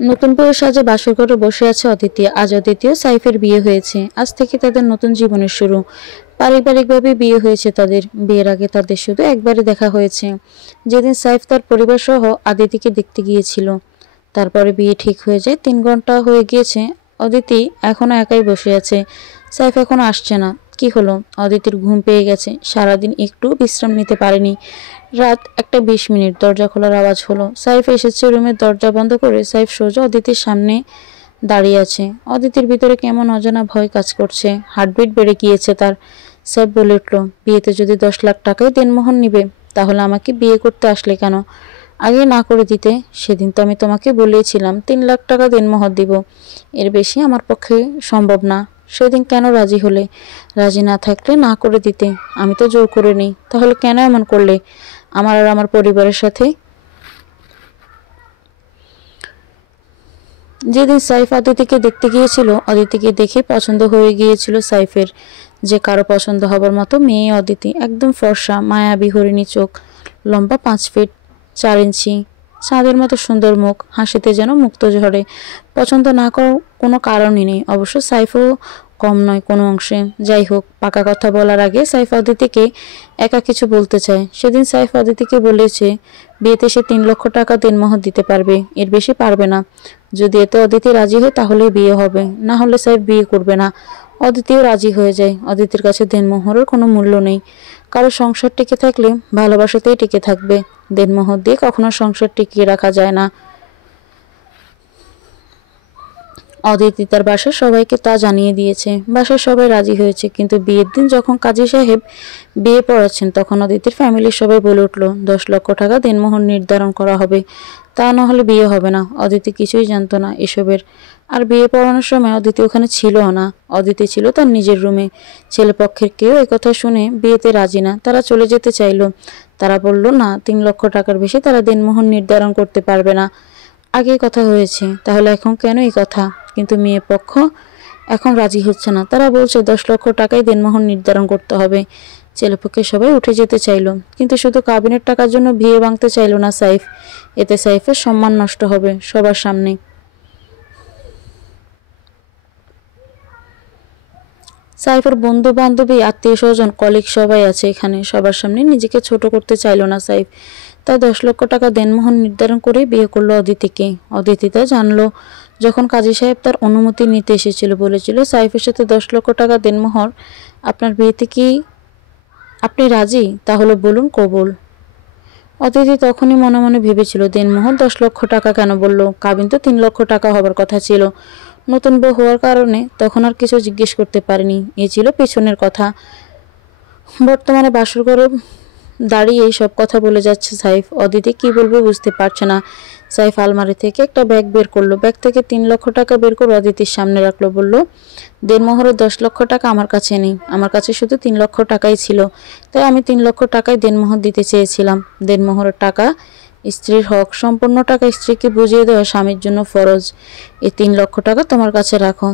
নতুন বউয়ের সাজে বাসর ঘরে বসে আছে অদিতি। আজ অদিতি ও সাইফের বিয়ে হয়েছে। আজ থেকে তাদের নতুন জীবনের শুরু। পারিবারিকভাবে বিয়ে হয়েছে তাদের। বিয়ের আগে তাদের শুধু একবারই দেখা হয়েছে, যেদিন সাইফ তার পরিবার সহ আদিতিকে দেখতে গিয়েছিল। তারপরে বিয়ে ঠিক হয়ে যায়। 3 ঘন্টা হয়ে গিয়েছে। অদিতি এখনো একাই বসে আছে। সাইফ এখনো আসছে না। কি হলো? অদিতির ঘুম পেয়ে গেছে। সারাদিন একটু বিশ্রাম নিতে পারেনি। রাত 1:20 দরজা খোলার আওয়াজ হলো। সাইফ এসেছে। রুমের দরজা বন্ধ করে সাইফ সোজা অদিতির সামনে দাঁড়িয়ে আছে। অদিতির ভিতরে কেমন অজানা ভয় কাজ করছে। হার্টবিট বেড়ে গিয়েছে তার। সাইফ বলে উঠল, বিয়েতে যদি 10 লাখ টাকাই দেনমোহর নিবে, তাহলে আমাকে বিয়ে করতে আসলে কেন? আগে না করে দিতে। সেদিন তো আমি তোমাকে বলেছিলাম 3 লাখ টাকা দেনমোহর দিব, এর বেশি আমার পক্ষে সম্ভব না। সেদিন কেন রাজি হলে? রাজি না থাকলে না করে দিতে। আমি তো জোর করে নেই। তাহলে কেন এমন করলে আমার আর আমার পরিবারের সাথে? যেদিন সাইফ অদিতিকে দেখতে গিয়েছিল, অদিতিকে দেখে পছন্দ হয়ে গিয়েছিল সাইফের। যে কারো পছন্দ হবার মতো মেয়ে অদিতি। একদম ফর্সা, মায়াবী হরিণী চোখ, লম্বা 5 ফিট 4 ইঞ্চি, চাঁদের মতো সুন্দর মুখ, হাসিতে যেন মুক্ত ঝরে। পছন্দ না করার কোনো কারণই নেই। অবশ্য সাইফও কম নয় কোনো অংশে। যাই হোক, পাকা কথা বলার আগে সাইফ অদিতিকে একা কিছু বলতে চায়। সেদিন সাইফ অদিতিকে বলেছে বিয়েতে সে 3 লক্ষ টাকা দেনমোহর দিতে পারবে, এর বেশি পারবে না। যদি এতে অদিতি রাজি হয় তাহলে বিয়ে হবে, না হলে সাইফ বিয়ে করবে না। অদিতিও রাজি হয়ে যায়। অদিতির কাছে দেনমোহরের কোনো মূল্য নেই। কারো সংসার টিকে থাকলে ভালোবাসাতেই টিকে থাকবে। দেনমোহর দিয়ে কখনো সংসার টিকিয়ে রাখা যায় না। অদিতি তার বাসার সবাইকে তা জানিয়ে দিয়েছে। বাসার সবাই রাজি হয়েছে। কিন্তু বিয়ের দিন যখন কাজী সাহেব বিয়ে পড়াচ্ছেন, তখন অদিতির ফ্যামিলির সবাই বলে উঠল 10 লক্ষ টাকা দেনমোহর নির্ধারণ করা হবে, তা না হলে বিয়ে হবে না। অদিতি কিছুই জানতো না এসবের। আর বিয়ে পড়ানোর সময় অদিতি ওখানে ছিলও না। অদিতি ছিল তার নিজের রুমে। ছেলেপক্ষের কেউ একথা শুনে বিয়েতে রাজি না। তারা চলে যেতে চাইল। তারা বলল না, 3 লক্ষ টাকার বেশি তারা দেনমোহর নির্ধারণ করতে পারবে না। আগে কথা হয়েছে, তাহলে এখন কেন এই কথা? কিন্তু মেয়ে পক্ষ এখন রাজি হচ্ছে না। তারা বলছে 10 লক্ষ টাকাই দেনমোহর নির্ধারণ করতে হবে। ছেলেপক্ষে সবাই উঠে যেতে চাইল, কিন্তু শুধু কাবিনের টাকার জন্য বিয়ে ভাঙতে চাইল না সাইফ। এতে সাইফের সম্মান নষ্ট হবে সবার সামনে। সাইফের বন্ধু বান্ধবী, আত্মীয় স্বজন, কলিগ সবাই আছে এখানে। সবার সামনে নিজেকে ছোট করতে চাইল না সাইফ। তাই 10 লক্ষ টাকা দেনমোহর নির্ধারণ করে বিয়ে করলো অদিতিকে। অদিতি তা জানলো যখন কাজী সাহেব তার অনুমতি নিতে এসেছিল। বলেছিল, সাইফের সাথে 10 লক্ষ টাকা দেনমোহর, আপনার বিয়েতে কি আপনি রাজি? তাহলে বলুন কবুল। অদিতি তখনই মনে মনে ভেবেছিল, দেনমোহর 10 লক্ষ টাকা কেন বলল? কাবিন তো 3 লক্ষ টাকা হবার কথা ছিল। নতুন বউ হওয়ার কারণে তখন আর কিছু জিজ্ঞেস করতে পারেনি। এ ছিল পেছনের কথা। বর্তমানে বাসর ঘরে দাঁড়িয়ে সব কথা বলে যাচ্ছে সাইফ। অদিতি কি বলবে বুঝতে পারছে না। সাইফ আলমারি থেকে একটা ব্যাগ বের করলো। ব্যাগ থেকে 3 লক্ষ টাকা বের করে অদিতির সামনে রাখলো। বলল, দেনমোহরের 10 লক্ষ টাকা আমার কাছে নেই। আমার কাছে শুধু 3 লক্ষ টাকাই ছিল। তাই আমি 3 লক্ষ টাকায় দেনমোহর দিতে চেয়েছিলাম। দেনমোহরের টাকা স্ত্রীর হক। সম্পূর্ণ টাকা স্ত্রীকে বুঝিয়ে দেওয়া স্বামীর জন্য ফরজ। এই 3 লক্ষ টাকা তোমার কাছে রাখো।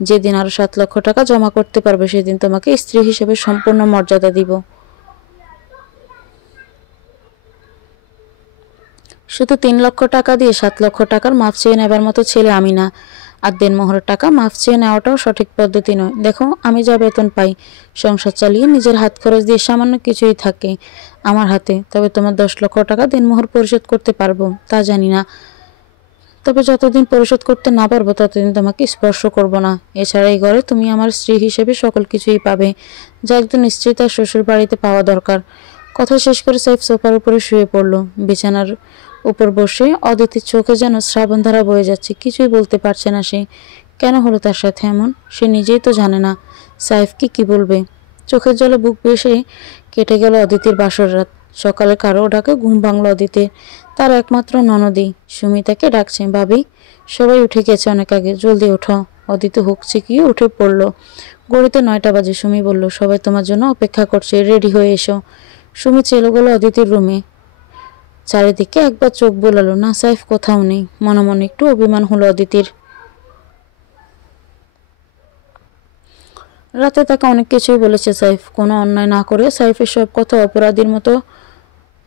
যেদিন আরো 7 লক্ষ টাকা জমা করতে পারবে, সেদিন তোমাকে স্ত্রী হিসেবে সম্পূর্ণ মর্যাদা দিব। শুধু 3 লক্ষ টাকা দিয়ে 7 লক্ষ টাকার মাপ চেয়ে নেবার মতো ছেলে আমি না। আর দেনমোহরের টাকা মাপ চেয়ে নেওয়াটাও সঠিক পদ্ধতি নয়। দেখো, আমি যা বেতন পাই, সংসার চালিয়ে নিজের হাত খরচ দিয়ে সামান্য কিছুই থাকে আমার হাতে। তবে তোমার 10 লক্ষ টাকা দেনমোহর পরিশোধ করতে পারবো তা জানি না। তবে যতদিন পরিশোধ করতে না পারবো ততদিন তোমাকে স্পর্শ করব না। এছাড়া এই ঘরে তুমি আমার স্ত্রী হিসেবে সকল কিছুই পাবে, যা একজন স্ত্রী তার শ্বশুর বাড়িতে পাওয়া দরকার। কথা শেষ করে সাইফ সোফার উপরে শুয়ে পড়ল। বিছানার উপর বসে অদিতির চোখে যেন শ্রাবণধারা বয়ে যাচ্ছে। কিছুই বলতে পারছে না সে। কেন হলো তার সাথে এমন, সে নিজেই তো জানে না। সাইফকে কি বলবে? চোখের জলে বুক ভেসে কেটে গেল অদিতির বাসর রাত। সকালে কারো ডাকে ঘুম ভাঙল অদিতির। তার একমাত্র ননদী সুমিতাকে ডাকছে, ভাবি, সবাই উঠে গেছে অনেক আগে, জলদি ওঠো। অদিতি হুক চিকিয়ে উঠে পড়ল। ঘড়িতে 9টা বাজে। সুমি বলল, সবাই তোমার জন্য অপেক্ষা করছে, রেডি হয়ে এসো। সুমি চেলো গেল অদিতির রুমে। চারিদিকে একবার চোখ বোলালো, না সাইফ কোথাও নেই। মনে মনে একটু অভিমান হলো অদিতির। রাতে তাকে অনেক কিছুই বলেছে সাইফ। কোনো অন্যায় না করে সাইফের সব কথা অপরাধীর মতো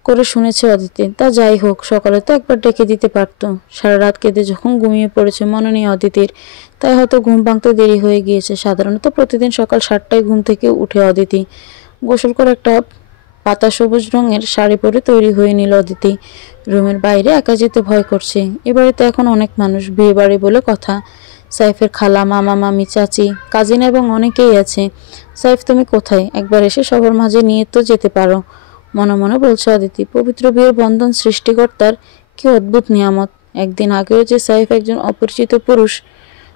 করে শুনেছে অদিতি। তা যাই হোক, সকালে তো একবার ডেকে দিতে পারতো। সারা রাত কেঁদে যখন ঘুমিয়ে পড়েছে মনে নেই অদিতির, তাই হয়তো ঘুম ভাঙতে দেরি হয়ে গিয়েছে। সাধারণত প্রতিদিন সকাল 7টায় ঘুম থেকে উঠে অদিতি গোসল করে একটা পাতা সবুজ রঙের শাড়ি পরে তৈরি হয়ে নিল অদিতি। রুমের বাইরে একা যেতে ভয় করছে। এ বাড়িতে এখন অনেক মানুষ, বিয়ে বাড়ি বলে কথা। সাইফের খালা, মামা, মামি, চাচি, কাজিন এবং অনেকেই আছে। সাইফ, তুমি কোথায়? একবার এসে সবার মাঝে নিয়ে তো যেতে পারো। মনে মনে বলছে অদিতি। পবিত্র বিয়ের বন্ধন সৃষ্টিকর্তার কি অদ্ভুত নিয়ামত। একদিন আগেও যে সাইফ একজন অপরিচিত পুরুষ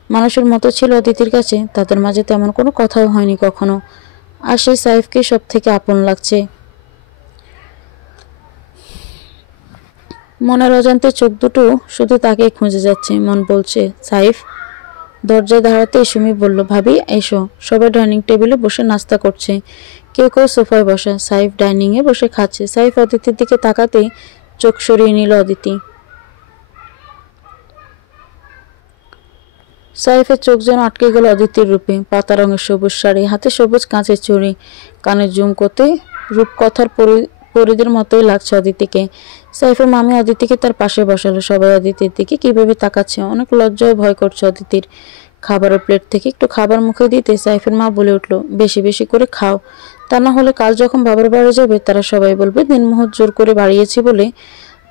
মানুষের মতো ছিল অদিতির কাছে, তাদের মাঝে তেমন কোনো কথাও হয়নি কখনো। আর সেই সাইফকে সব থেকে আপন লাগছে। মনের অজান্তে চোখ দুটো শুধু তাকে খুঁজে যাচ্ছে। মন বলছে সাইফ। দরজায় দাঁড়াতে সুমি বলল, ভাবি এসো। সবাই ডাইনিং টেবিলে বসে নাস্তা করছে, কেউ কেউ সোফায় বসা। সাইফ ডাইনিংয়ে বসে খাচ্ছে। সাইফ অদিতির দিকে তাকাতেই চোখ সরিয়ে নিল অদিতি। সাইফের চোখ যেন আটকে গেল অদিতির রূপে। পাতা রঙের সবুজ শাড়ি, হাতে সবুজ কাঁচের চুড়ি, কানে ঝুমকোতে রূপকথার পরিদের মতোই লাগছে অদিতিকে। সাইফের মামি অদিতিকে তার পাশে বসালো। সবাই অদিতির দিকে কিভাবে তাকাচ্ছে। অনেক লজ্জা ও ভয় করছে অদিতির। খাবারের প্লেট থেকে একটু খাবার মুখে দিতে সাইফের মা বলে উঠল, বেশি বেশি করে খাও, তা না হলে কাল যখন বাবার বাড়ি যাবে তারা সবাই বলবে দিনমোহর জোর করে বাড়িয়েছি বলে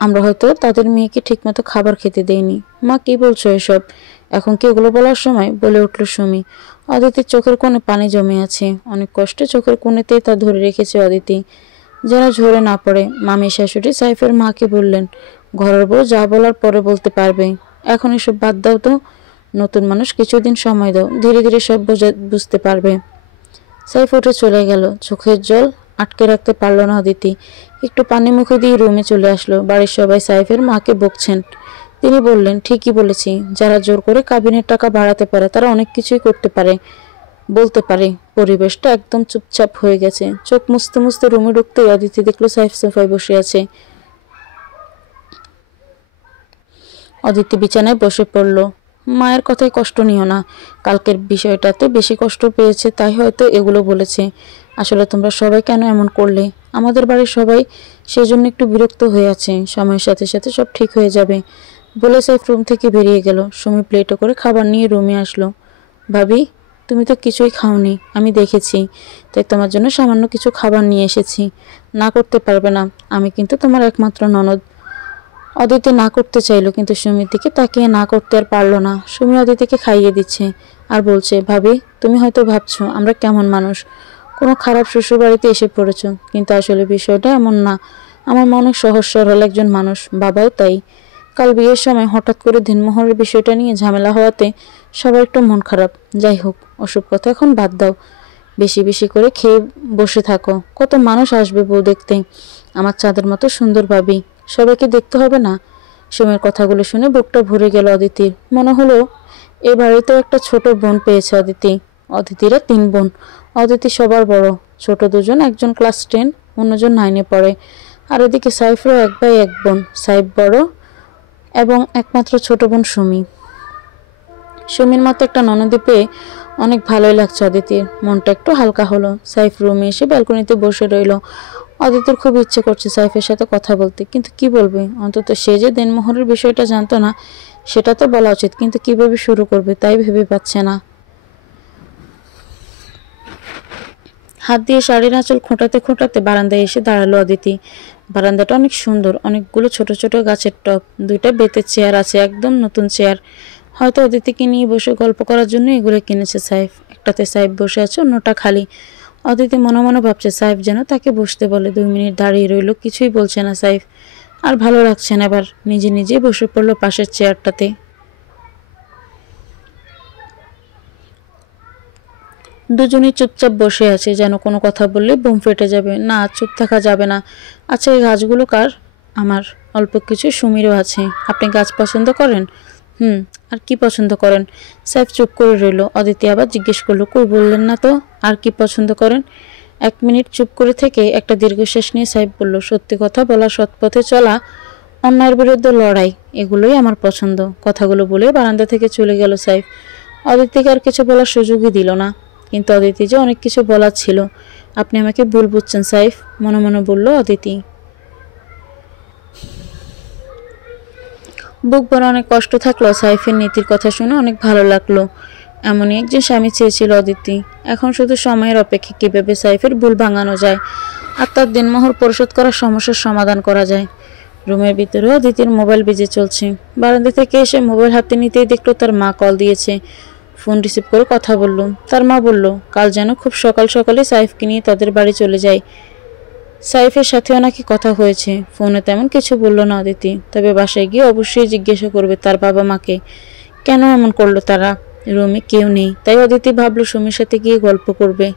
আমরা হয়তো তাদের মেয়েকে ঠিকমতো খাবার খেতে দেইনি। মা, কি বলছো এসব? এখন কি এগুলো বলার সময়? বলে উঠল সুমি। অদিতির চোখের কোণে পানি জমে আছে। অনেক কষ্টে চোখের কোণেতেই তা ধরে রেখেছে অদিতি, যেন ঝরে না পড়ে। মামি শাশুড়ি সাইফের মাকে বললেন, ঘরের বউ যা বলার পরে বলতে পারবে, এখন এসব বাদ দাও তো। নতুন মানুষ, কিছুদিন সময় দাও, ধীরে ধীরে সব বুঝতে পারবে। সাইফ উঠে চলে গেল। চোখের জল আটকে রাখতে পারল না অদিতি। একটু পানি মুখে দিয়ে রুমে চলে আসলো। বাড়ির সবাই সাইফের মাকে বকছেন। তিনি বললেন, ঠিকই বলেছি, যারা জোর করে কাবিনের টাকা বাড়াতে পারে তারা অনেক কিছুই করতে পারে, বলতে পারে। পরিবেশটা একদম চুপচাপ হয়ে গেছে। চোখ মুছতে মুছতে রুমে ঢুকতেই অদিতি দেখলো সাইফ সোফায় বসে আছে। অদিতি বিছানায় বসে পড়ল। মায়ের কথায় কষ্ট নিও না, কালকের বিষয়টাতে বেশি কষ্ট পেয়েছে তাই হয়তো এগুলো বলেছে। আসলে তোমরা সবাই কেন এমন করলে? আমাদের বাড়ির সবাই সেজন্য একটু বিরক্ত হয়ে আছে। সময়ের সাথে সাথে সব ঠিক হয়ে যাবে, বলে সাইফ রুম থেকে বেরিয়ে গেল। সুমি প্লেটে করে খাবার নিয়ে রুমে আসলো। ভাবি, তুমি তো কিছুই খাওনি, আমি দেখেছি, তাই তোমার জন্য সামান্য কিছু খাবার নিয়ে এসেছি। না করতে পারবে না, আমি কিন্তু তোমার একমাত্র ননদ। অদিতি না করতে চাইলো, কিন্তু সুমির দিকে তাকিয়ে না করতে আর পারলো না। সুমি অদিতিকে খাইয়ে দিচ্ছে আর বলছে, ভাবি, তুমি হয়তো ভাবছো আমরা কেমন মানুষ, কোনো খারাপ শ্বশুর বাড়িতে এসে পড়েছো, কিন্তু আসলে বিষয়টা এমন না। আমার মনে সহজ সরল একজন মানুষ, বাবাও তাই। কাল বিয়ের সময় হঠাৎ করে দিনমোহরের বিষয়টা নিয়ে ঝামেলা হওয়াতে সবার একটু মন খারাপ। যাই হোক, ওসব কথা এখন বাদ দাও, বেশি বেশি করে খেয়ে বসে থাকো। কত মানুষ আসবে বউ দেখতে, আমার চাঁদের মতো সুন্দর ভাবি, সবাইকে দেখতে হবে না? সুমির কথাগুলো শুনে বুকটা ভরে গেল অদিতির। মনে হলো এ বাড়িতে একটা ছোট বোন পেয়েছে অদিতি। অদিতিরা 3 বোন। অদিতি সবার বড়, ছোট 2জন, একজন ক্লাস 10, অন্যজন 9-এ পড়ে। আর এদিকে সাইফেরও 1 ভাই 1 বোন। সাইফ বড় এবং একমাত্র ছোট বোন সুমি। সুমির মতো একটা ননদি পেয়ে অনেক ভালোই লাগছে অদিতির। মনটা একটু হালকা হলো। সাইফ রুমে এসে ব্যালকনিতে বসে রইল। অদিতির খুব ইচ্ছে করছে সাইফের সাথে কথা বলতে, কিন্তু কি বলবে? অন্তত সে যে দেনমোহরের বিষয়টা জানতো না সেটা তো বলা উচিত, কিন্তু কিভাবে শুরু করবে তাই ভেবে পাচ্ছে না। হাত দিয়ে শাড়ির আঁচল খোঁটাতে খোঁটাতে বারান্দায় এসে দাঁড়ালো অদিতি। বারান্দাটা অনেক সুন্দর, অনেকগুলো ছোট ছোট গাছের টব, 2টা বেতের চেয়ার আছে, একদম নতুন চেয়ার। হয়তো অদিতিকে নিয়ে বসে গল্প করার জন্য এগুলো কিনেছে সাইফ। একটাতে সাইফ বসে আছে, অন্যটা খালি। অদিতি মনে মনে ভাবছে সাইফ যেন তাকে বসতে বলে। 2 মিনিট দাঁড়িয়ে রইল, কিছুই বলছে না সাইফ। আর ভালো লাগছে না, এবার নিজে নিজেই বসে পড়লো পাশের চেয়ারটাতে। দুজনেই চুপচাপ বসে আছে, যেন কোনো কথা বললে বোম ফেটে যাবে। না, চুপ থাকা যাবে না। আচ্ছা, এই গাছগুলো কার? আমার। অল্প কিছু সুমিরও আছে। আপনি গাছ পছন্দ করেন? আর কি পছন্দ করেন? সাইফ চুপ করে রইল। অদিতি আবার জিজ্ঞেস করলো, কই বললেন না তো, আর কি পছন্দ করেন? 1 মিনিট চুপ করে থেকে একটা দীর্ঘশ্বাস নিয়ে সাইফ বলল, সত্যি কথা বলা, সৎ পথে চলা, অন্যায়ের বিরুদ্ধে লড়াই, এগুলোই আমার পছন্দ। কথাগুলো বলে বারান্দা থেকে চলে গেল সাইফ। অদিতিকে আর কিছু বলার সুযোগই দিল না। কিন্তু অদিতি যে অনেক কিছু বলার ছিল। আপনি আমাকে ভুল বুঝছেন সাইফ, মনে মনে বলল অদিতি। বুক ভরে অনেক কষ্ট থাকলেও সাইফের নীতির কথা শুনে অনেক ভালো লাগলো। এমনই একজন স্বামী চেয়েছিল অদিতি। এখন শুধু সময়ের অপেক্ষা কিভাবে সাইফের ভুল ভাঙানো যায় আর তার দিনমোহর পরিশোধ করার সমস্যার সমাধান করা যায়। রুমের ভিতরে অদিতির মোবাইল বেজে চলছে। বারান্দা থেকে এসে মোবাইল হাতে নিতেই দেখলো তার মা কল দিয়েছে। ফোন রিসিভ করে কথা বলল। তার মা বলল কাল যেন খুব সকাল সকালে সাইফকে নিয়ে তাদের বাড়ি চলে যায়। সাইফের সাথেও নাকি কথা হয়েছে। ফোনে তেমন কিছু বলল না অদিতি, তবে বাসায় গিয়ে অবশ্যই জিজ্ঞাসা করবে তার বাবা মাকে কেন এমন করলো তারা। রুমে কেউ নেই, তাই অদিতি ভাবলো সুমির সাথে গিয়ে গল্প করবে।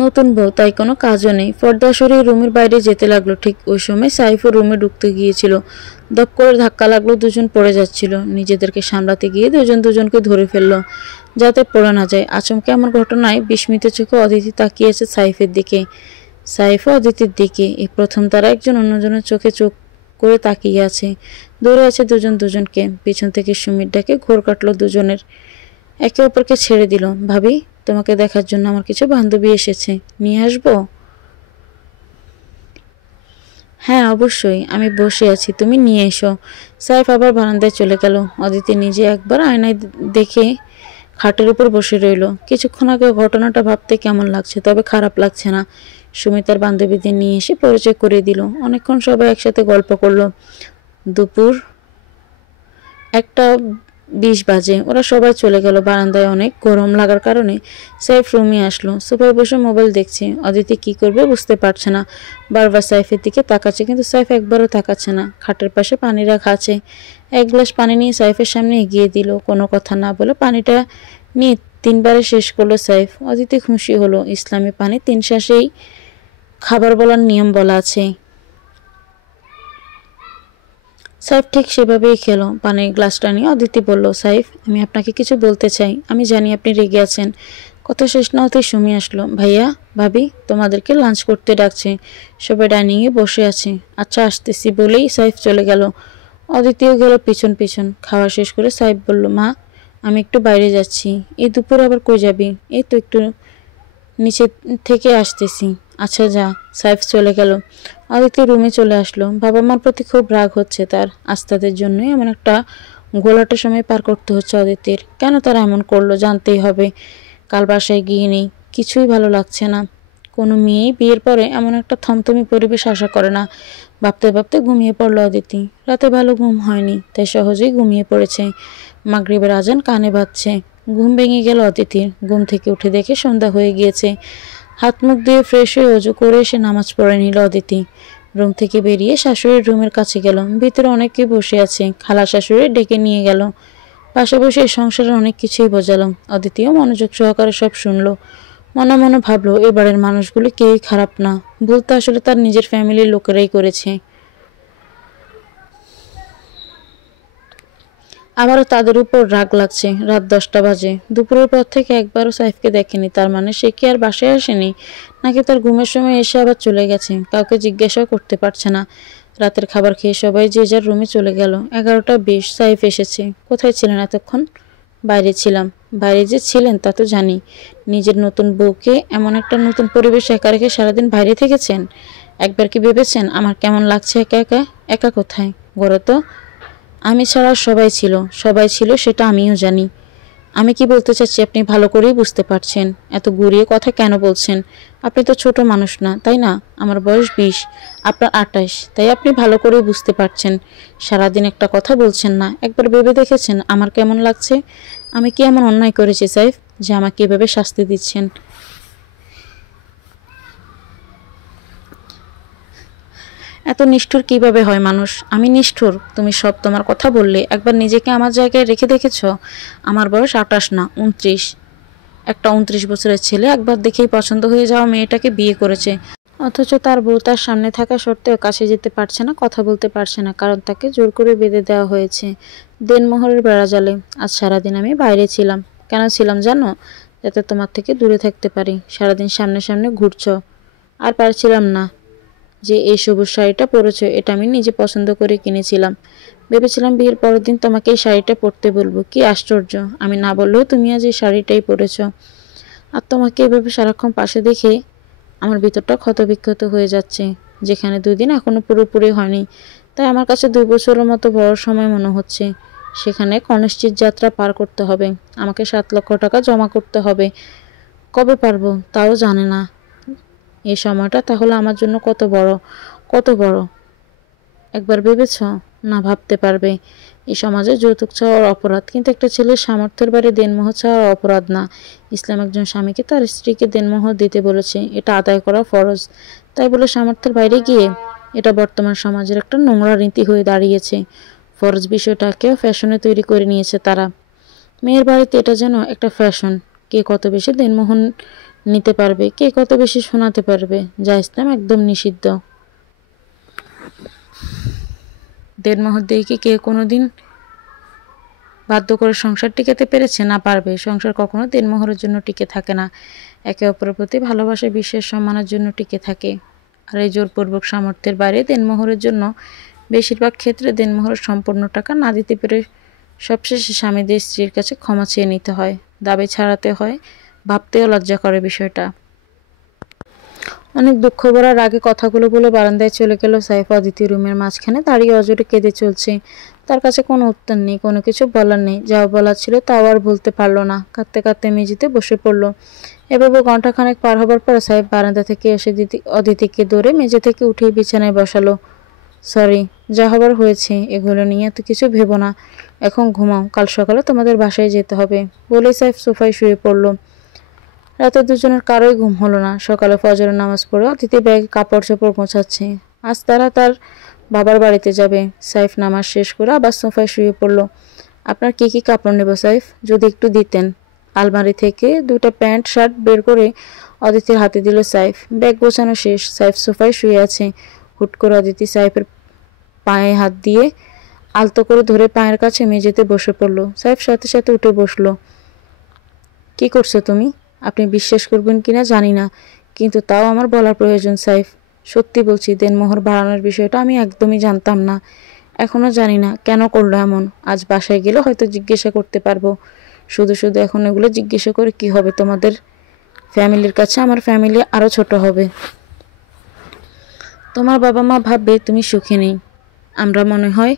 নতুন বউ, তাই কোনো কাজও নেই। পর্দা সরিয়ে রুমের বাইরে যেতে লাগলো। ঠিক ওই সময় সাইফও রুমে ঢুকতে গিয়েছিল। দপ করে ধাক্কা লাগলো, দুজন পড়ে যাচ্ছিল। নিজেদেরকে সামলাতে গিয়ে দুজন দুজনকে ধরে ফেললো যাতে পড়ে না যায়। আচমকা এমন ঘটনায় বিস্মিত চোখে অদিতি তাকিয়েছে সাইফের দিকে। সাইফও অদিতির দিকে। এই প্রথম তারা একজন অন্যজনের চোখে চোখ করে তাকিয়ে আছে। দৌড়ে আছে দুজন দুজনকে। পিছন থেকে সুমির ডাকে ঘোর কাটলো দুজনের। একে অপরকে ছেড়ে দিল। ভাবি, তোমাকে দেখার জন্য আমার কিছু বান্ধবী এসেছে, নিয়ে আসবো? হ্যাঁ অবশ্যই, আমি বসে আছি, তুমি নিয়ে এসো। সাইফ আবার বারান্দায় চলে গেল। অদিতি নিজে একবার আয়নায় দেখে খাটের উপর বসে রইল। কিছুক্ষণ আগে ঘটনাটা ভাবতে কেমন লাগছে, তবে খারাপ লাগছে না। সুমিতার বান্ধবীদের নিয়ে এসে পরিচয় করিয়ে দিল। অনেকক্ষণ সবাই একসাথে গল্প করলো। দুপুর 1:20 বাজে। ওরা সবাই চলে গেল। বারান্দায় অনেক গরম লাগার কারণে সাইফ রুমে আসলো। সোফায় বসে মোবাইল দেখছে। অদিতি কি করবে বুঝতে পারছে না। বারবার সাইফের দিকে তাকাচ্ছে, কিন্তু সাইফ একবারও তাকাচ্ছে না। খাটের পাশে পানি রাখা আছে। এক গ্লাস পানি নিয়ে সাইফের সামনে এগিয়ে দিল। কোনো কথা না বলে পানিটা নিয়ে 3বারে শেষ করলো সাইফ। অদিতি খুশি হলো। ইসলামে পানি 3 শ্বাসেই খাবার বলার নিয়ম বলা আছে। সাইফ ঠিক সেভাবেই খেলো। পানির গ্লাসটা নিয়ে অদিতি বলল, সাইফ, আমি আপনাকে কিছু বলতে চাই। আমি জানি আপনি রেগে আছেন। কথা শেষ না হতেই সুমি আসলো। ভাইয়া, ভাবি, তোমাদেরকে লাঞ্চ করতে ডাকছে। সবাই ডাইনিংয়ে বসে আছে। আচ্ছা আসতেছি বলেই সাইফ চলে গেল। অদিতিও গেল পিছন পিছন। খাওয়া শেষ করে সাইফ বলল, মা, আমি একটু বাইরে যাচ্ছি। এই দুপুরে আবার কই যাবি? এই তো একটু নিচে থেকে আসতেছি। আচ্ছা যা। সাইফ চলে গেল। অদিতি রুমে চলে আসলো। বাবা মার প্রতি খুব রাগ হচ্ছে তার। আজ তাদের জন্যই এমন একটা ঘোলাটা সময় পার করতে হচ্ছে অদিতির। কেন তারা এমন করলো জানতেই হবে। কাল বাসায় গিয়ে নেই, কিছুই ভালো লাগছে না। কোনো মেয়েই বিয়ের পরে এমন একটা থমথমি পরিবেশ আশা করে না। ভাবতে ভাবতে ঘুমিয়ে পড়লো অদিতি। রাতে ভালো ঘুম হয়নি, তাই সহজেই ঘুমিয়ে পড়েছে। মাগরিবের আজান কানে বাজছে। ঘুম ভেঙে গেল অদিতির। ঘুম থেকে উঠে দেখে সন্ধ্যা হয়ে গিয়েছে। হাত মুখ দিয়ে ফ্রেশ হয়ে অজু করে এসে নামাজ পড়ে নিল অদিতি। রুম থেকে বেরিয়ে শাশুড়ির রুমের কাছে গেল। ভিতরে অনেকে বসে আছে। খালা শাশুড়ি ডেকে নিয়ে গেল। পাশে বসে সংসারের অনেক কিছুই বোঝালো। অদিতিও মনোযোগ সহকারে সব শুনলো। মনে মনে ভাবলো, এবারের মানুষগুলো কেউই খারাপ না। ভুল তো আসলে তার নিজের ফ্যামিলির লোকেরাই করেছে। আবারও তাদের উপর রাগ লাগছে। রাত 10টা বাজে। দুপুরের পর থেকে একবারও সাইফকে দেখেনি। তার মানে সে কি আর বাসায় আসেনি, নাকি তার ঘুমের সময় এসে আবার চলে গেছে? কাউকে জিজ্ঞাসাও করতে পারছে না। রাতের খাবার খেয়ে সবাই যে যার রুমে চলে গেল। 11টা 20 সাইফ এসেছে। কোথায় ছিলেন এতক্ষণ? বাইরে ছিলাম। বাইরে যে ছিলেন তা তো জানি। নিজের নতুন বউকে এমন একটা নতুন পরিবেশ একা রেখে সারাদিন বাইরে থেকেছেন। একবার কি ভেবেছেন আমার কেমন লাগছে একা একা? একা কোথায়, ঘরে তো আমি ছাড়া সবাই ছিল। সবাই ছিল সেটা আমিও জানি। আমি কি বলতে চাচ্ছি আপনি ভালো করেই বুঝতে পারছেন। এত ঘুরিয়ে কথা কেন বলছেন? আপনি তো ছোট মানুষ না, তাই না? আমার বয়স 20, আপনার 28, তাই আপনি ভালো করেই বুঝতে পারছেন। সারাদিন একটা কথা বলছেন না। একবার ভেবে দেখেছেন আমার কেমন লাগছে? আমি কি এমন অন্যায় করেছি সাইফ যে আমাকে এভাবে শাস্তি দিচ্ছেন? এত নিষ্ঠুর কিভাবে হয় মানুষ? আমি নিষ্ঠুর? তুমি সব তোমার কথা বললে। একবার নিজেকে আমার জায়গায় রেখে দেখেছ? আমার বয়স 28 না 29। একটা 29 বছরের ছেলে একবার দেখেই পছন্দ হয়ে যাওয়া মেয়েটাকে বিয়ে করেছে। অথচ তার বউ তার সামনে থাকা সত্ত্বেও কাছে যেতে পারছে না, কথা বলতে পারছে না, কারণ তাকে জোর করে বেঁধে দেওয়া হয়েছে দেনমোহরের বেড়াজালে। আজ সারাদিন আমি বাইরে ছিলাম। কেন ছিলাম জানো? যাতে তোমার থেকে দূরে থাকতে পারি। সারাদিন সামনে সামনে ঘুরছ। আর পারছিলাম না যে এই সবুজ শাড়িটা পরেছো, এটা আমি নিজে পছন্দ করে কিনেছিলাম। ভেবেছিলাম বিয়ের পরের দিন তোমাকে এই শাড়িটা পরতে বলবো। কি আশ্চর্য, আমি না বললেও তুমি আজ এই শাড়িটাই পরেছো। আর তোমাকে এভাবে সারাক্ষণ পাশে দেখে আমার ভিতরটা ক্ষতবিক্ষত হয়ে যাচ্ছে। যেখানে 2 দিন এখনো পুরোপুরি হয়নি, তাই আমার কাছে 2 বছরের মতো বড় সময় মনে হচ্ছে। সেখানে কনিষ্ঠির যাত্রা পার করতে হবে, আমাকে 7 লক্ষ টাকা জমা করতে হবে। কবে পারবো তাও জানে না। এই সময়টা তাহলে আমার জন্য কত বড়, কত বড় একবার ভেবেছ? না, ভাবতে পারবে। এই সমাজে যৌতুক চাওয়ার অপরাধ, কিন্তু একটা ছেলের সামর্থ্যের বাইরে দেনমোহ চাওয়ার অপরাধ না। ইসলাম একজন স্বামীকে তার স্ত্রীকে দেনমোহ দিতে বলেছে, এটা আদায় করা ফরজ। তাই বলে সামর্থ্যের বাইরে গিয়ে, এটা বর্তমান সমাজের একটা নোংরা রীতি হয়ে দাঁড়িয়েছে। ফরজ বিষয়টাকেও ফ্যাশনে তৈরি করে নিয়েছে তারা। মেয়ের বাড়িতে এটা যেন একটা ফ্যাশন, কে কত বেশি দেনমোহন নিতে পারবে, কে কত বেশি শোনাতে পারবে, যা ইসলাম একদম নিষিদ্ধ। দেনমোহর দিয়ে কি কেউ কোনোদিন বাধ্য করে সংসার টিকাতে পেরেছে? না, পারবে। সংসার কখনো দেনমোহরের জন্য টিকে থাকে না, একে অপরের প্রতি ভালোবাসা, বিশ্বাস, সম্মানের জন্য টিকে থাকে। আর এই জোরপূর্বক সামর্থ্যের বাইরে দেনমোহরের জন্য বেশিরভাগ ক্ষেত্রে দেনমোহরের সম্পূর্ণ টাকা না দিতে পেরে সবশেষে স্বামীদের স্ত্রীর কাছে ক্ষমা চেয়ে নিতে হয়, দাবি ছাড়াতে হয়, ভাবতেও লজ্জা করে বিষয়টা। অনেক দুঃখ ভরা রাগে কথাগুলো বলে বারান্দায় চলে গেল সাইফ। অদিতি রুমের মাঝখানে দাঁড়িয়ে অজরে কেঁদে চলছে। তার কাছে কোনো উত্তর নেই, কোনো কিছু বলার নেই। যাও বলার ছিল তাও আর বলতে পারলো না। কাঁদতে কাঁদতে মেঝেতে বসে পড়লো। এভাবে ঘন্টাখানেক পার হবার পর সাইফ বারান্দা থেকে এসে অদিতিকে ধরে মেঝে থেকে উঠিয়ে বিছানায় বসালো। সরি, যা হবার হয়েছে, এগুলো নিয়ে এত কিছু ভেবো না, এখন ঘুমাও, কাল সকালে তোমাদের বাসায় যেতে হবে, বলে সাইফ সোফায় শুয়ে পড়লো। রাতে দুজনের কারোই ঘুম হলো না। সকালে ফজরের নামাজ পড়ে অদিতি ব্যাগে কাপড় চোপড় গোছাচ্ছে। আজ তারা তার বাবার বাড়িতে যাবে। সাইফ নামাজ শেষ করে আবার সোফায় শুয়ে পড়ল। আপনার কি কি কাপড় নেব সাইফ, যদি একটু দিতেন। আলমারি থেকে 2টা প্যান্ট শার্ট বের করে অদিতির হাতে দিল সাইফ। ব্যাগ গোছানো শেষ, সাইফ সোফায় শুয়ে আছে। হুট করে অদিতি সাইফের পায়ে হাত দিয়ে আলতো করে ধরে পায়ের কাছে মেঝেতে বসে পড়ল। সাইফ সাথে সাথে উঠে বসলো। কি করছো তুমি? আপনি বিশ্বাস করবেন কিনা জানি না, কিন্তু তাও আমার বলার প্রয়োজন সাইফ। সত্যি বলছি, দেনমোহর বাড়ানোর বিষয়টা আমি একদমই জানতাম না, এখনও জানি না কেন করলো এমন। আজ বাসায় গেলে হয়তো জিজ্ঞাসা করতে পারবো। শুধু শুধু এখন এগুলো জিজ্ঞাসা করে কি হবে? তোমাদের ফ্যামিলির কাছে আমার ফ্যামিলি আরও ছোট হবে। তোমার বাবা মা ভাববে তুমি সুখী নেই। আমরা মনে হয়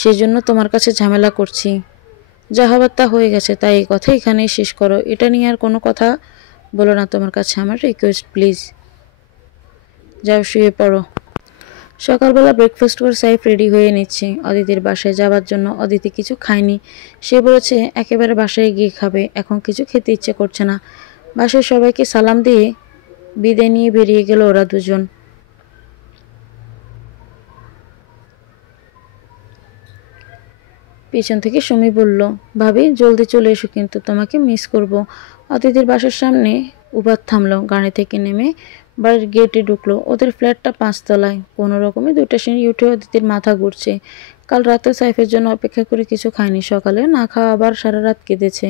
সেজন্য তোমার কাছে ঝামেলা করছি। যা হবার তা হয়ে গেছে, তাই এই কথা এখানেই শেষ করো। এটা নিয়ে আর কোনো কথা বলো না, তোমার কাছে আমার রিকোয়েস্ট প্লিজ। যাও শুয়ে পড়ো। সকালবেলা ব্রেকফাস্ট করে সাইফ রেডি হয়ে নিচ্ছে অদিতির বাসায় যাবার জন্য। অদিতি কিছু খায়নি, সে বলেছে একেবারে বাসায় গিয়ে খাবে, এখন কিছু খেতে ইচ্ছে করছে না। বাসায় সবাইকে সালাম দিয়ে বিদায় নিয়ে বেরিয়ে গেল ওরা দুজন। পিছন থেকে সুমি বলল, ভাবি জলদি চলে এসো, কিন্তু তোমাকে মিস করব। অতিথির বাসার সামনে উবাদ থামলো, গাড়ি থেকে নেমে বাড়ির গেটে ঢুকলো। ওদের ফ্ল্যাটটা 5 তলায়। কোনো রকমে 2টা সিঁড়ি উঠে অতিথির মাথা ঘুরছে। কাল রাতে সাইফের জন্য অপেক্ষা করে কিছু খায়নি, সকালে না খাওয়া আবার সারা রাত কেঁদেছে,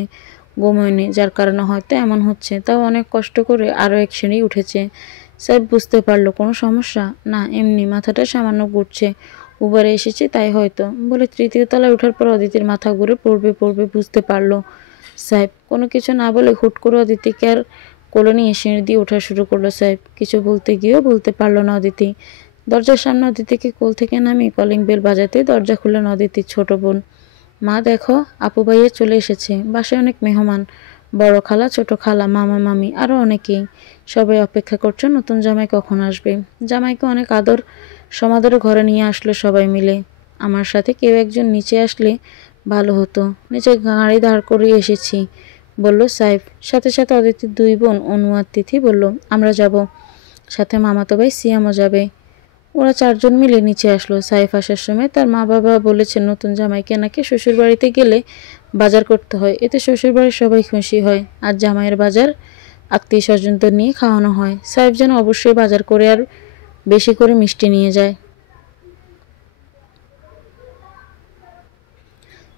ঘুমোয়নি, যার কারণে হয়তো এমন হচ্ছে। তাও অনেক কষ্ট করে আরও 1 সিঁড়ি উঠেছে। সাইফ বুঝতে পারলো কোনো সমস্যা না, এমনি মাথাটা সামান্য ঘুরছে, উবারে এসেছে তাই হয়তো, বলে 3য় তলায় ওঠার পর অদিতির মাথা ঘুরে পড়বে বুঝতে পারলো। সাহেব কোনো কিছু না বলে হুট করে অদিতিকে আর কোলে নিয়ে সিঁড়ি দিয়ে ওঠা শুরু করলো। সাহেব কিছু বলতে গিয়েও বলতে পারলো না অদিতি। দরজার সামনে অদিতিকে কোল থেকে নামিয়ে কলিং বেল বাজাতে দরজা খুললেন অদিতির ছোট বোন। মা দেখো, আপু ভাইয়া চলে এসেছে। বাসায় অনেক মেহমান, বড় খালা, ছোট খালা, মামা মামি, আরও অনেকেই। সবাই অপেক্ষা করছে নতুন জামাই কখন আসবে। জামাইকে অনেক আদর সমাদরে ঘরে নিয়ে আসলো সবাই মিলে। আমার সাথে কেউ একজন নিচে আসলে ভালো হতো, নিচে গাড়ি দাঁড় করিয়ে এসেছি, বলল সাইফ। সাথে সাথে অদিতির 2 বোন অনু আর তিথি বলল, আমরা যাব, সাথে মামাতো ভাই সিয়ামও যাবে। ওরা 4 জন মিলে নিচে আসলো। সাইফ আসার সময় তার মা বাবা বলেছেন নতুন জামাইকে নাকি শ্বশুর বাড়িতে গেলে বাজার করতে হয়, এতে শ্বশুর বাড়ির সবাই খুশি হয়, আর জামাইয়ের বাজার আত্মীয় স্বজনদের নিয়ে খাওয়ানো হয়। সাইফ যেন অবশ্যই বাজার করে আর বেশি করে মিষ্টি নিয়ে যায়।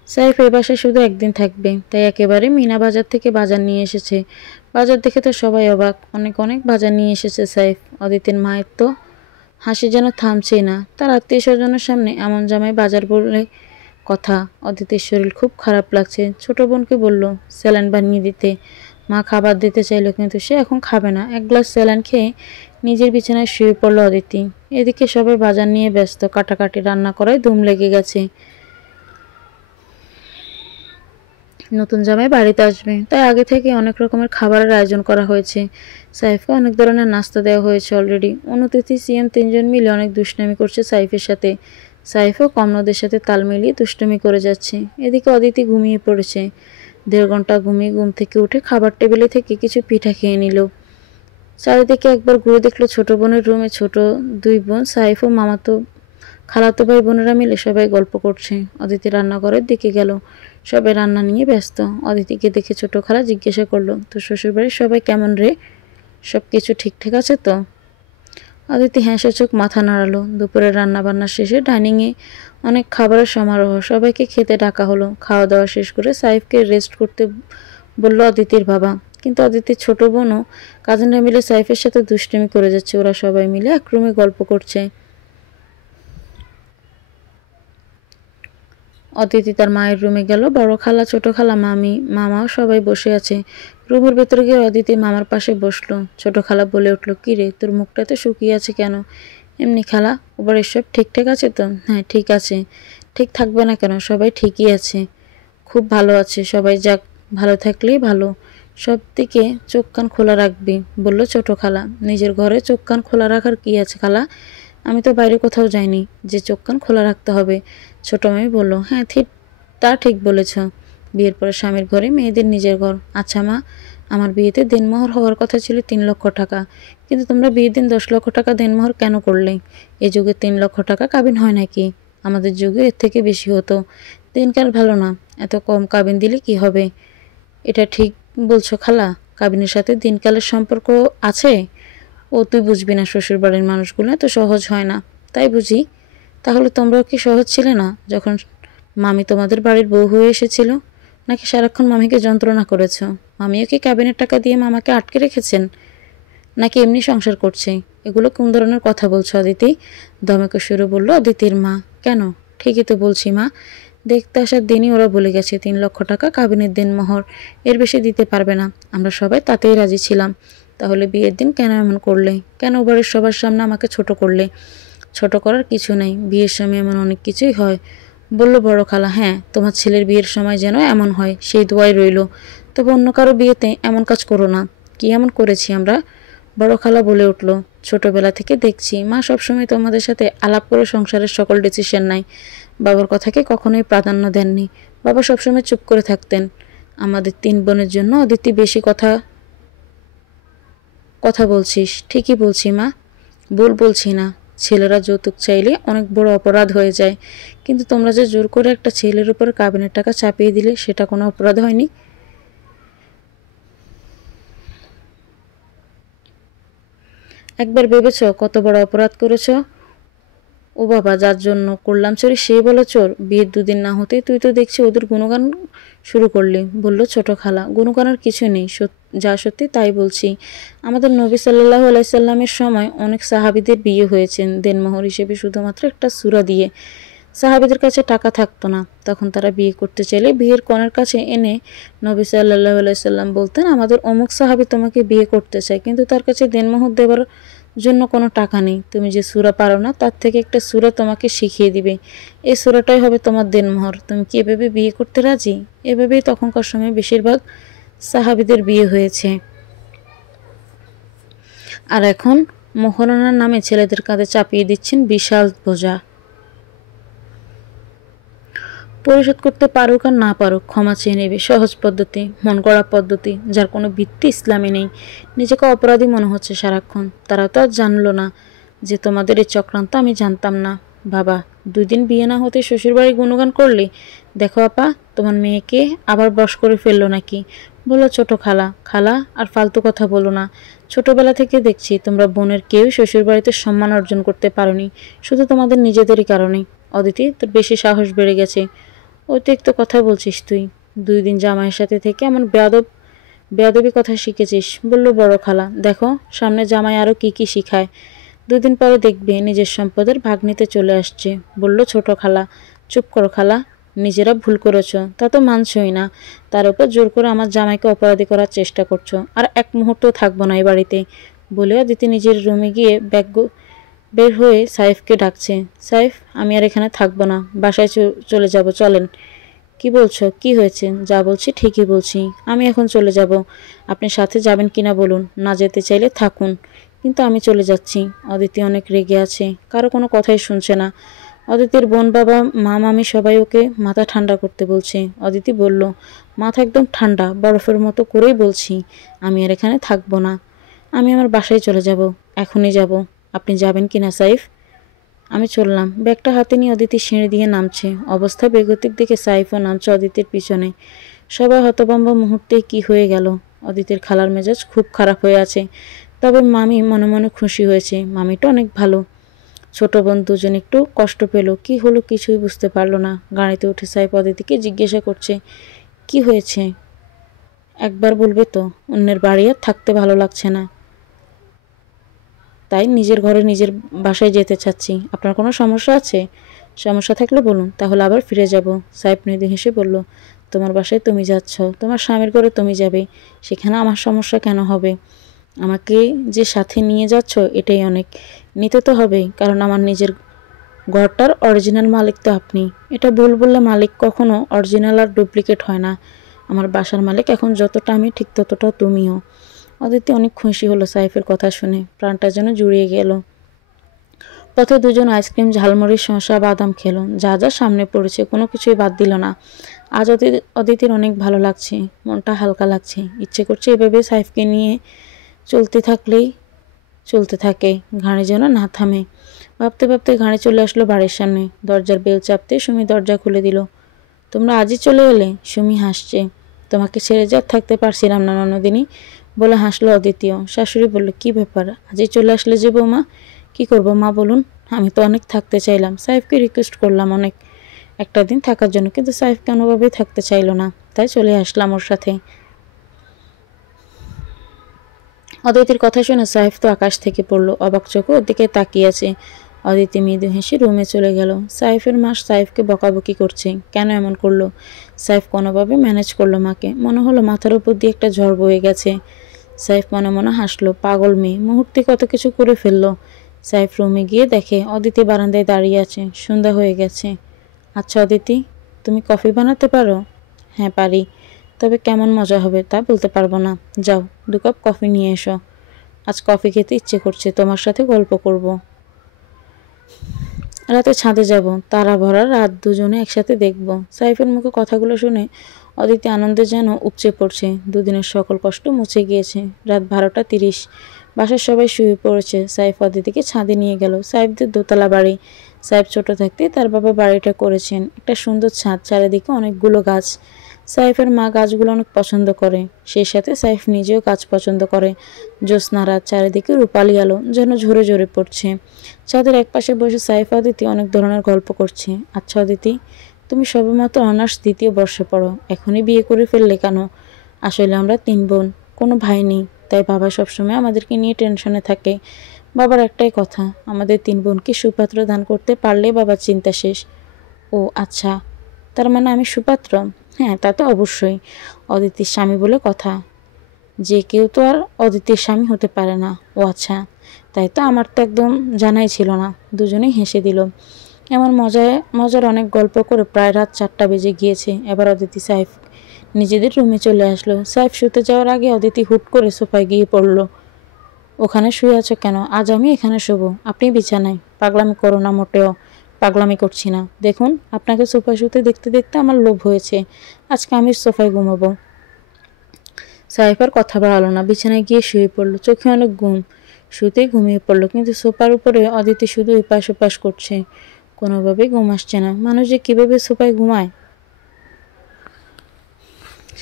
সাইফ এই বাসায় শুধু একদিন থাকবে, তাই একেবারে মিনা বাজার থেকে বাজার নিয়ে এসেছে। বাজার দেখে তো সবাই অবাক, অনেক অনেক বাজার নিয়ে এসেছে সাইফ। অদিতির মায়ের তো হাসি যেন থামছেই না। তার আত্মীয় স্বজনের সামনে এমন জামাই বাজার বলে কথা। অদিতির শরীর খুব খারাপ লাগছে। ছোট বোনকে বলল স্যালাইন বানিয়ে দিতে। মা খাবার দিতে চাইল, কিন্তু সে এখন খাবে না। 1 গ্লাস স্যালাইন খেয়ে নিজের বিছানায় শুয়ে পড়ল অদিতি। এদিকে সবাই বাজার নিয়ে ব্যস্ত, কাটাকাটি রান্না করায় ধুম লেগে গেছে। নতুন জামাই বাড়িতে আসবে, তাই আগে থেকে অনেক রকমের খাবারের আয়োজন করা হয়েছে। সাইফকে অনেক ধরনের নাস্তা দেওয়া হয়েছে অলরেডি। অনুতিথি সিএম তিনজন মিলে অনেক দুষ্টামি করছে সাইফের সাথে। সাইফও কমনদের সাথে তাল মিলিয়ে দুষ্টামি করে যাচ্ছে। এদিকে অদিতি ঘুমিয়ে পড়েছে। 1.5 ঘন্টা ঘুমিয়ে ঘুম থেকে উঠে খাবার টেবিলে থেকে কিছু পিঠা খেয়ে নিল। চারিদিকে একবার ঘুরে দেখলো ছোট বোনের রুমে ছোট 2 বোন সাইফ ও মামাতো খালাতো ভাই বোনেরা মিলে সবাই গল্প করছে। অদিতি রান্নাঘরের দিকে গেল। সবাই রান্না নিয়ে ব্যস্ত। অদিতিকে দেখে ছোট খালা জিজ্ঞাসা করলো, তোর শ্বশুরবাড়ির সবাই কেমন রে? সব কিছু ঠিকঠাক আছে তো? অদিতি হ্যাঁসূচক মাথা নাড়ালো। দুপুরের রান্নাবান্না শেষে ডাইনিংয়ে অনেক খাবারের সমারোহ। সবাইকে খেতে ডাকা হলো। খাওয়া দাওয়া শেষ করে সাইফকে রেস্ট করতে বলল অদিতির বাবা। কিন্তু অদিতির ছোট বোনও কাজিনরা মিলে সাইফের সাথে দুষ্টুমি করে যাচ্ছে। ওরা সবাই মিলে এক রুমে গল্প করছে। অদিতি তার মায়ের রুমে গেল। বড় খালা, ছোট খালা, মামি, মামাও সবাই বসে আছে। রুমের ভেতরে গিয়ে অদিতি মামার পাশে বসলো। ছোট খালা বলে উঠল, কি রে, তোর মুখটা তো শুকিয়ে আছে কেন? এমনি খালা, ওবার এসব ঠিকঠাক আছে তো? হ্যাঁ ঠিক আছে। ঠিক থাকবে না কেন? সবাই ঠিকই আছে, খুব ভালো আছে সবাই। যাক, ভালো থাকলেই ভালো। সব দিকে চোখ কান খোলা রাখবি, বলল ছোট খালা। নিজের ঘরে চোখ কান খোলা রাখার কি আছে খালা? আমি তো বাইরে কোথাও যাইনি যে চোখ কান খোলা রাখতে হবে। ছোট মামি বলল, হ্যাঁ ঠিক, তা ঠিক বলেছ। বিয়ের পরে স্বামীর ঘরে মেয়েদের নিজের ঘর। আচ্ছা মা, আমার বিয়েতে দেনমোহর হওয়ার কথা ছিল 3 লক্ষ টাকা, কিন্তু তোমরা বিয়ের দিন 10 লক্ষ টাকা দেনমোহর কেন করলে? এ যুগে 3 লক্ষ টাকা কাবিন হয় নাকি? আমাদের যুগে এর থেকে বেশি হতো। দিনকাল ভালো না, এত কম কাবিন দিলে কি হবে? এটা ঠিক বলছো খালা, কাবিনের সাথে দিনকালের সম্পর্ক আছে। ও তুই বুঝবি না, শ্বশুর বাড়ির মানুষগুলো এত সহজ হয় না। তাই বুঝি? তাহলে তোমরাও কি সহজ ছিলে না যখন মামি তোমাদের বাড়ির বউ হয়ে এসেছিল? নাকি সারাক্ষণ মামিকে যন্ত্রণা করেছ? মামিও কি ক্যাবিনের টাকা দিয়ে মামাকে আটকে রেখেছেন, নাকি এমনি সংসার করছে? এগুলো কোন ধরনের কথা বলছো অদিতি? দমকে সুরে বলল অদিতির মা। কেন? ঠিকই তো বলছি মা। দেখতে আসার দিনই ওরা বলে গেছে 3 লক্ষ টাকা কাবিনের দেনমোহর, এর বেশি দিতে পারবে না। আমরা সবাই তাতেই রাজি ছিলাম। তাহলে বিয়ের দিন কেন এমন করলে? কেন বাড়ির সবার সামনে আমাকে ছোট করলে? ছোট করার কিছু নেই, বিয়ের সময় এমন অনেক কিছুই হয়, বলল বড় খালা। হ্যাঁ, তোমার ছেলের বিয়ের সময় যেন এমন হয় সেই দোয়াই রইল। তবে অন্য কারো বিয়েতে এমন কাজ করো না। কি এমন করেছি আমরা? বড় খালা বলে উঠল, ছোটবেলা থেকে দেখছি মা সবসময় তোমাদের সাথে আলাপ করে সংসারের সকল ডিসিশন নাই। বাবার কথাকে কখনোই প্রাধান্য দেননি। বাবা সবসময় চুপ করে থাকতেন। আমাদের 3 বোনের জন্য অদিতি বেশি কথা কথা বলছিস। ঠিকই বলছি মা, ভুল বলছি না। ছেলেরা যৌতুক চাইলে অনেক বড় অপরাধ হয়ে যায়, কিন্তু তোমরা যে জোর করে একটা ছেলের উপর কাবিনের টাকা চাপিয়ে দিলে, সেটা কোনো অপরাধ হয়নি। একবার ভেবেছ কত বড় অপরাধ করেছ? ও বাবা, যার জন্য করলাম চুরি সেই বলো চোর? বিয়ের 2 দিন না হতেই তুই তো দেখছি ওদের গুণগান শুরু করলি, বলল ছোট খালা। গুণগানের কিছু নেই, যা সত্যি তাই বলছি। আমাদের নবী সাল্লাল্লাহু আলাইহি সাল্লামের সময় অনেক সাহাবীদের বিয়ে হয়েছেন দেনমোহর হিসেবে শুধুমাত্র একটা সূরা দিয়ে। সাহাবীদের কাছে টাকা থাকতো না, তখন তারা বিয়ে করতে চাইলে বিয়ের কনের কাছে এনে নবী সাল্লাল্লাহু আলাইহি সাল্লাম বলতেন, আমাদের অমুক সাহাবী তোমাকে বিয়ে করতে চায়, কিন্তু তার কাছে দেনমোহর দেবার জন্য কোনো টাকা নেই। তুমি যে সূরা পারো না, তার থেকে একটা সূরা তোমাকে শিখিয়ে দিবে। এই সূরাটাই হবে তোমার দেনমোহর। তুমি কি এভাবে বিয়ে করতে রাজি? এভাবেই তখনকার সময় বেশিরভাগ সাহাবীদের বিয়ে হয়েছে। আর এখন মোহরানার নামে ছেলেদের কাঁধে চাপিয়ে দিচ্ছেন বিশাল বোঝা। পরিশোধ করতে পারুক আর না পারুক, ক্ষমা চেয়ে নেবে। সহজ পদ্ধতি, মন গড়া পদ্ধতি, যার কোনো ভিত্তি ইসলামে নেই। নিজেকে অপরাধী মনে হচ্ছে সারাক্ষণ। তারা তো আর জানলো না যে তোমাদের এই চক্রান্ত আমি জানতাম না। বাবা, 2 দিন বিয়ে না হতে শ্বশুরবাড়ি গুণগান করলে? দেখো আপা, তোমার মেয়েকে আবার বশ করে ফেললো নাকি, বললো ছোট খালা। খালা, আর ফালতু কথা বলো না। ছোটবেলা থেকে দেখছি তোমরা বোনের কেউ শ্বশুরবাড়িতে সম্মান অর্জন করতে পারোনি, শুধু তোমাদের নিজেদেরই কারণে। অদিতি, তোর বেশি সাহস বেড়ে গেছে। অতিরিক্ত কথা বলছিস তুই। 2 দিন জামাইয়ের সাথে থেকে এমন বেয়াদবি কথা শিখেছিস, বলল বড় খালা। দেখো, সামনে জামাই আরও কি কি শিখায়। 2 দিন পরে দেখবে নিজের সম্পদের ভাগ নিতে চলে আসছে, বলল ছোট খালা। চুপ করো খালা, নিজেরা ভুল করেছ তা তো মানছই না, তার উপর জোর করে আমার জামাইকে অপরাধী করার চেষ্টা করছো। আর এক মুহূর্ত থাকবো না এই বাড়িতে, বলে অদিতি নিজের রুমে গিয়ে ব্যাগ বের হয়ে সাইফকে ডাকছে। সাইফ, আমি আর এখানে থাকবো না, বাসায় চলে যাব, চলেন। কি বলছো? কি হয়েছে? যা বলছি ঠিকই বলছি, আমি এখন চলে যাব। আপনি সাথে যাবেন কিনা বলুন, না যেতে চাইলে থাকুন, কিন্তু আমি চলে যাচ্ছি। অদিতি অনেক রেগে আছে, কারো কোনো কথাই শুনছে না। অদিতির বোন, বাবা, মা, মামি সবাই ওকে মাথা ঠান্ডা করতে বলছে। অদিতি বলল, মাথা একদম ঠান্ডা, বরফের মতো করেই বলছি, আমি আর এখানে থাকবো না, আমি আমার বাসায় চলে যাব, এখনই যাব। আপনি যাবেন কিনা সাইফ? আমি চললাম। ব্যাগটা হাতে নিয়ে অদিতি সিঁড়ি দিয়ে নামছে। অবস্থা বেগতিক দেখে সাইফও নামছে অদিতির পিছনে। সবাই হতভম্ব, মুহূর্তে কি হয়ে গেল। অদিতির খালার মেজাজ খুব খারাপ হয়ে আছে, তবে মামি মনে মনে খুশি হয়েছে। মামিটা অনেক ভালো। ছোট বোন দুজন একটু কষ্ট পেল। কি হলো কিছুই বুঝতে পারলো না। গাড়িতে উঠে সাইফ অদিতিকে জিজ্ঞাসা করছে, কি হয়েছে একবার বলবে তো? অন্যের বাড়ি আর থাকতে ভালো লাগছে না, তাই নিজের ঘরে নিজের বাসায় যেতে চাচ্ছি। আপনার কোনো সমস্যা আছে? সমস্যা থাকলে বলুন, তাহলে আবার ফিরে যাব। সাইফ মৃদু হেসে বলল, তোমার বাসায় তুমি যাচ্ছ, তোমার স্বামীর ঘরে তুমি যাবে, সেখানে আমার সমস্যা কেন হবে? আমাকে যে সাথে নিয়ে যাচ্ছ এটাই অনেক। নিতে তো হবেই, কারণ আমার নিজের ঘরটার অরিজিনাল মালিক তো আপনি। এটা ভুল বললে, মালিক কখনো অরিজিনাল আর ডুপ্লিকেট হয় না। আমার বাসার মালিক এখন যতটা আমি, ঠিক ততটা তুমিও। অদিতি অনেক খুশি হলো সাইফের কথা শুনে, প্রাণটা যেন জুড়িয়ে গেল। পথে দুজন আইসক্রিম, ঝালমুড়ি, শসা, বাদাম খেলো। যা যা সামনে পড়েছে কোনো কিছুই বাদ দিল না। আজ অদিতির অনেক ভালো লাগছে, মনটা হালকা লাগছে। ইচ্ছে করছে এভাবে সাইফকে নিয়ে চলতে থাকে, ঘাড়ে যেন না থামে। ভাবতে ভাবতে ঘাড়ে চলে আসলো বাড়ির সামনে। দরজার বেল চাপতে সুমি দরজা খুলে দিল। তোমরা আজই চলে এলে? সুমি হাসছে। তোমাকে ছেড়ে যা থাকতে পারছিলাম না ননদিনী, বলে হাসলো অদিতিও। শাশুড়ি বলল, কি ব্যাপার, আজই চলে আসলে যে বৌমা? কি করব মা বলুন? আমি তো অনেক থাকতে চাইলাম, সাইফকে রিকোয়েস্ট করলাম অনেক একটা দিন থাকার জন্য, কিন্তু সাইফ কোনোভাবেই থাকতে চাইলো না, তাই চলে আসলাম ওর সাথে। অদিতির কথা শুনে সাইফ তো আকাশ থেকে পড়ল, অবাক চোখে ওর দিকে তাকিয়ে আছে। অদিতি মৃদু হেসে রুমে চলে গেল। সাইফের মা সাইফকে বকাবকি করছে, কেন এমন করলো? সাইফ কোনোভাবে ম্যানেজ করলো মাকে। মনে হলো মাথার উপর দিয়ে একটা ঝড় বয়ে গেছে। সাইফ মনে মনে হাসলো, পাগল মেয়ে, মুহূর্তে কত কিছু করে ফেললো। সাইফ রুমে গিয়ে দেখে অদিতি বারান্দায় দাঁড়িয়ে আছে। সন্ধ্যা হয়ে গেছে। আচ্ছা অদিতি, তুমি কফি বানাতে পারো? হ্যাঁ পারি, তবে কেমন মজা হবে তা বলতে পারবো না। যাও 2 কাপ কফি নিয়ে এসো, আজ কফি খেতে ইচ্ছে করছে, তোমার সাথে গল্প করব। রাতে ছাদে যাব, তারা ভরা রাত দুজনে একসাথে দেখব। সাইফের মুখে কথাগুলো শুনে অদিতি আনন্দে যেন উপচে পড়ছে। দুদিনের সকল কষ্ট মুছে গিয়েছে। রাত 12টা 30, বাসার সবাই শুয়ে পড়েছে। সাইফ অদিতিকে ছাদে নিয়ে গেল। সাইফদের দোতলা বাড়ি। সাইফ ছোট থাকতে তার বাবা বাড়িটা করেছেন, একটা সুন্দর ছাদ, চারিদিকে অনেকগুলো গাছ। সাইফের মা গাছগুলো অনেক পছন্দ করে, সেই সাথে সাইফ নিজেও গাছ পছন্দ করে। জ্যোৎস্না রাত, চারিদিকে রূপালি আলো যেন ঝরে ঝরে পড়ছে। ছাদের একপাশে বসে সাইফ অদিতি অনেক ধরনের গল্প করছে। আচ্ছা অদিতি, তুমি সবেমাত্র অনার্স 2য় বর্ষে পড়ো, এখনই বিয়ে করে ফেললে কেন? আসলে আমরা 3 বোন, কোনো ভাই নেই, তাই বাবা সবসময় আমাদেরকে নিয়ে টেনশনে থাকে। বাবার একটাই কথা, আমাদের 3 বোনকে সুপাত্র দান করতে পারলে বাবার চিন্তা শেষ। ও আচ্ছা, তার মানে আমি সুপাত্র? হ্যাঁ, তা তো অবশ্যই, অদিতির স্বামী বলে কথা, যে কেউ তো আর অদিতির স্বামী হতে পারে না। ও আচ্ছা, তাই তো, আমার তো একদম জানাই ছিল না। দুজনেই হেসে দিল। এমন মজার অনেক গল্প করে প্রায় রাত 4টা বেজে গিয়েছে। এবার অদিতি সাইফ নিজেদের রুমে চলে আসলো। সাইফ শুতে যাওয়ার আগে অদিতি হুট করে সোফায় গিয়ে পড়ল। ওখানে শুয়ে আছো কেন? আজ আমি এখানে শোবো, আপনি বিছানায়। পাগলামি করো না, মোটেও পাগলামি করছি না। দেখুন, আপনাকে সোফায় শুতে দেখতে দেখতে আমার লোভ হয়েছে, আজকে আমি সোফায় ঘুমাবো। সাইফ আর কথা বাড়ালো না, বিছানায় গিয়ে শুয়ে পড়লো। চোখে অনেক ঘুম, শুতেই ঘুমিয়ে পড়লো। কিন্তু সোফার উপরে অদিতি শুধু এপাশ ওপাশ করছে, কোনোভাবেই ঘুম আসছে না। মানুষ যে কীভাবে সোফায় ঘুমায়।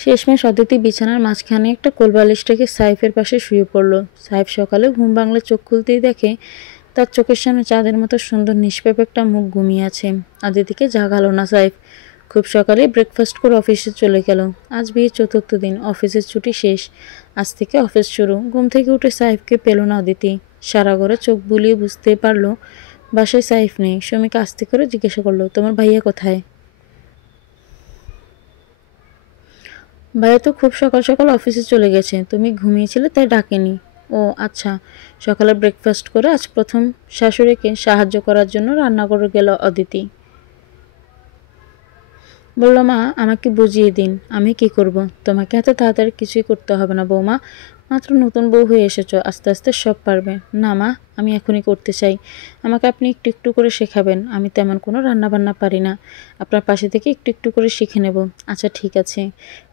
শেষমেশ অদিতি বিছানার মাঝখানে একটা কোলবালিশ রেখে সাইফের পাশে শুয়ে পড়ল। সাইফ সকালে ঘুম ভাঙলে চোখ খুলতেই দেখে তার চোখের সামনে চাঁদের মতো সুন্দর নিষ্পাপ একটা মুখ ঘুমিয়ে আছে। অদিতিকে জাগালো না সাইফ। খুব সকালে ব্রেকফাস্ট করে অফিসে চলে গেল। আজ বিয়ের 4র্থ দিন, অফিসের ছুটি শেষ, আজ থেকে অফিস শুরু। ঘুম থেকে উঠে সাইফকে পেল না অদিতি। সারা ঘরে চোখ বুলিয়ে বুঝতে পারলো বাসায় সাইফ নেই। সুমিকে আস্তে করে জিজ্ঞাসা করলো, তোমার ভাইয়া কোথায়? ভাইয়া তো খুব সকাল সকাল অফিসে চলে গেছে, তুমি ঘুমিয়েছিলে তাই ডাকেনি। ও ও আচ্ছা। সকালে ব্রেকফাস্ট করে আজ প্রথম শাশুড়িকে সাহায্য করার জন্য রান্নাঘরে গেল অদিতি। বলল, মা আমাকে বুঝিয়ে দিন, আমি কি করব? তোমাকে এত তাড়াতাড়ি কিছুই করতে হবে না বৌমা, মাত্র নতুন বউ হয়ে এসেছো, আস্তে আস্তে সব পারবে। না মা, আমি এখনই করতে চাই, আমাকে আপনি একটু একটু করে শেখাবেন, আমি তেমন কোনো রান্না বান্না পারি না, আপনার পাশে থেকে একটু একটু করে শিখে নেব। আচ্ছা ঠিক আছে।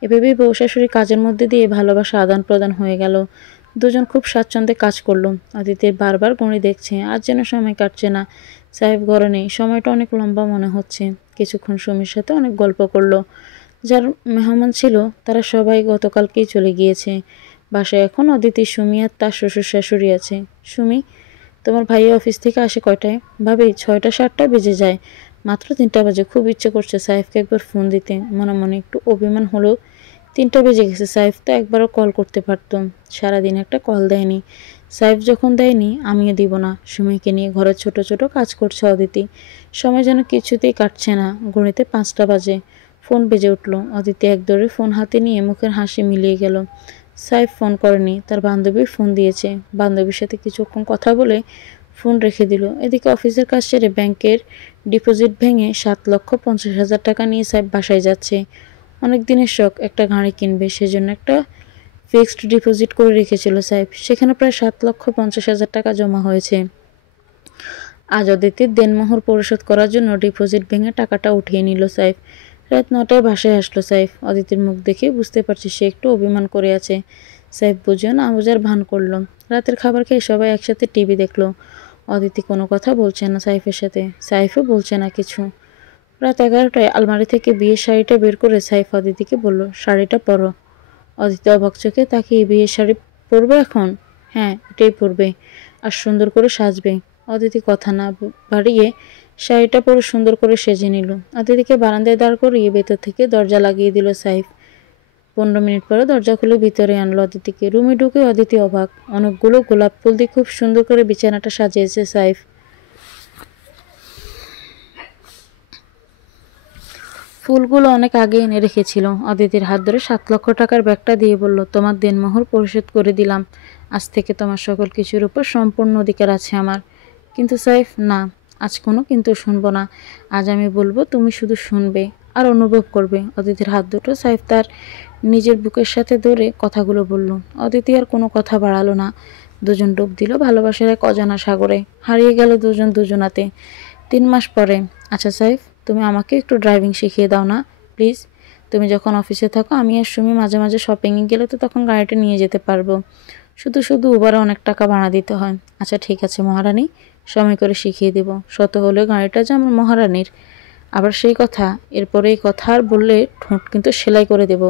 এভাবেই বউ শাশুড়ি কাজের মধ্যে দিয়ে ভালোবাসা আদান প্রদান হয়ে গেল। দুজন খুব স্বাচ্ছন্দ্যে কাজ করলো। অদিতির বারবার ঘড়ি দেখছে, আজ যেন সময় কাটছে না। সাহেব ঘরে নেই, সময়টা অনেক লম্বা মনে হচ্ছে। কিছুক্ষণ সুমির সাথে অনেক গল্প করলো। যার মেহমান ছিল তারা সবাই গতকালকেই চলে গিয়েছে। বাসায় এখন অদিতি, সুমি আর তার শ্বশুর শাশুড়ি আছে। সুমি, তোমার ভাইয়া অফিস থেকে আসে কয়টায়? ভাবি 6টা 7টা বেজে যায়, মাত্র 3টা বাজে। খুব ইচ্ছে করছে সাইফকে একবার ফোন দিতে, মনে মনে একটু অভিমান হলো। 3টা বেজে গেছে, সাইফ তো একবারও কল করতে পারতাম, সারাদিন একটা কল দেয়নি। সাইফ যখন দেয়নি আমিও দিব না। সুমিকে নিয়ে ঘরের ছোট ছোট কাজ করছে অদিতি। সময় যেন কিছুতেই কাটছে না। ঘড়িতে 5টা বাজে। ফোন বেজে উঠল। অদিতি একদৌড়ে ফোন হাতে নিয়ে মুখের হাসি মিলিয়ে গেল। সাইফ ফোন করেনি, তার বান্ধবী ফোন দিয়েছে। বান্ধবীর সাথে কিছুক্ষণ কথা বলে ফোন রেখে দিল। এদিকে অফিসের কাজ সেরে ব্যাংকের ডিপোজিট ভেঙে 7,50,000 টাকা নিয়ে সাইফ বাসায় যাচ্ছে। অনেক দিনের শখ একটা গাড়ি কিনবে, সেজন্য একটা ফিক্সড ডিপোজিট করে রেখেছিল সাইফ। সেখানে প্রায় 7,50,000 টাকা জমা হয়েছে। আজ অদিতির দেনমোহর পরিশোধ করার জন্য ডিপোজিট ভেঙে টাকাটা উঠিয়ে নিল সাইফ। রাত 9টায় বাসায় আসলো সাইফ। অদিতির মুখ দেখে বুঝতে পারছে সে একটু অভিমান করে আছে। সাইফ বুঝেও না বুঝার ভান করল। রাতের খাবার খেয়ে সবাই একসাথে টিভি দেখলো। অদিতি কোনো কথা বলছে না সাইফের সাথে, সাইফও বলছে না কিছু। রাত 11টায় আলমারি থেকে বিয়ের শাড়িটা বের করে সাইফ অদিতিকে বলল, শাড়িটা পরো। অদিতি অবাক চোখে তাকিয়ে, বিয়ের শাড়ি পরবে এখন? হ্যাঁ, এটাই পরবে, আর সুন্দর করে সাজবে। অদিতি কথা না বাড়িয়ে শাড়িটা পরে সুন্দর করে সেজে নিল। অদিতিকে বারান্দায় দাঁড় করিয়ে ভেতর থেকে দরজা লাগিয়ে দিল সাইফ। 15 মিনিট পরে দরজা খুলে ভিতরে আনলো অদিতিকে। রুমে ঢুকে অদিতি অবাক। অনেকগুলো গোলাপ ফুল দিয়ে খুব সুন্দর করে বিছানাটা সাজিয়েছে সাইফ। ফুলগুলো অনেক আগে এনে রেখেছিল। অদিতির হাত ধরে 7 লক্ষ টাকার ব্যাগটা দিয়ে বলল, তোমার দেনমোহর পরিশোধ করে দিলাম, আজ থেকে তোমার সকল কিছুর উপর সম্পূর্ণ অধিকার আছে আমার। কিন্তু সাইফ, না, আজ কোনো কিন্তু শুনবো না। আজ আমি বলবো, তুমি শুধু শুনবে আর অনুভব করবে। অদিতির হাত দুটো সাইফ তার নিজের বুকের সাথে ধরে কথাগুলো বলল। অদিতি আর কোনো কথা বাড়ালো না। দুজন ডুব দিল ভালোবাসার এক অজানা সাগরে। হারিয়ে গেল দুজন দুজনাতে। 3 মাস পরে, আচ্ছা সাইফ, তুমি আমাকে একটু ড্রাইভিং শিখিয়ে দাও না প্লিজ। তুমি যখন অফিসে থাকো, আমি আর সুমি মাঝে মাঝে শপিংয়ে গেলে তো তখন গাড়িটা নিয়ে যেতে পারবো। শুধু শুধু উবারে অনেক টাকা ভাড়া দিতে হয়। আচ্ছা ঠিক আছে মহারানী, সময় করে শিখিয়ে দেব। শত হলেও গাড়িটা যে আমার মহারানীর। আবার সেই কথা, এরপরে এই কথা আর বললে ঠোঁট কিন্তু সেলাই করে দেব।